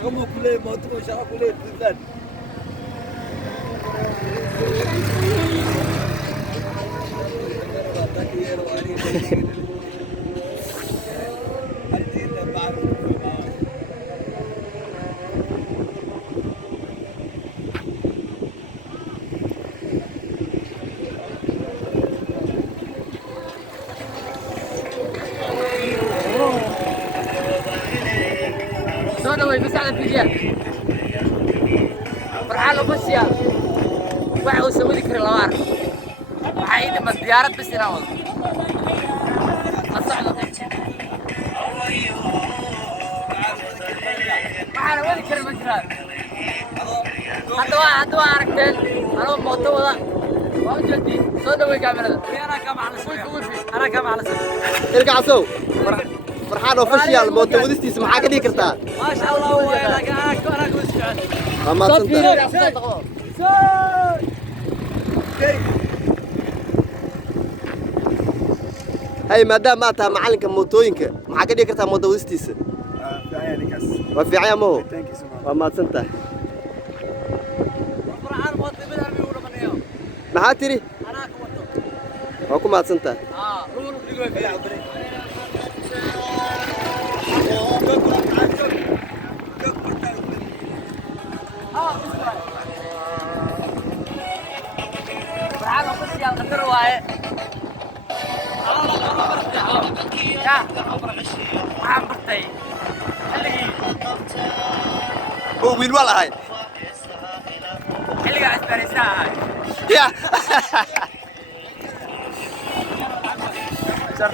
Kamu boleh motor siapa boleh bukan? سودا وي بس على الفيديو فرحان بس يا waxa uu sawiri kara lama arko waxa ii dhima diyaarad bas inaan wado la socdo waxaan wadi kara ma jiraan hadda waa aragteen anoo mooto wada waa u jeedin soo dhawey kaamirada anaa ka macalsan ارجع سو فرحان اوفيشال موتو وديستيس maxaa ka dhigi kartaa ما شاء الله انا كنت ama santa hay maadaama aad tahay macalinka mootooyinka maxaa ka dhigi kartaa mooto wadistiisa waa fiican ma waa mahadsan tahay maxaa tiri waa ku mahadsan tahay فرحان بس يا قدر واye يا waxaan bartay xilligii oo wiil walahay xilliga asbaraysaa ahay ya Sir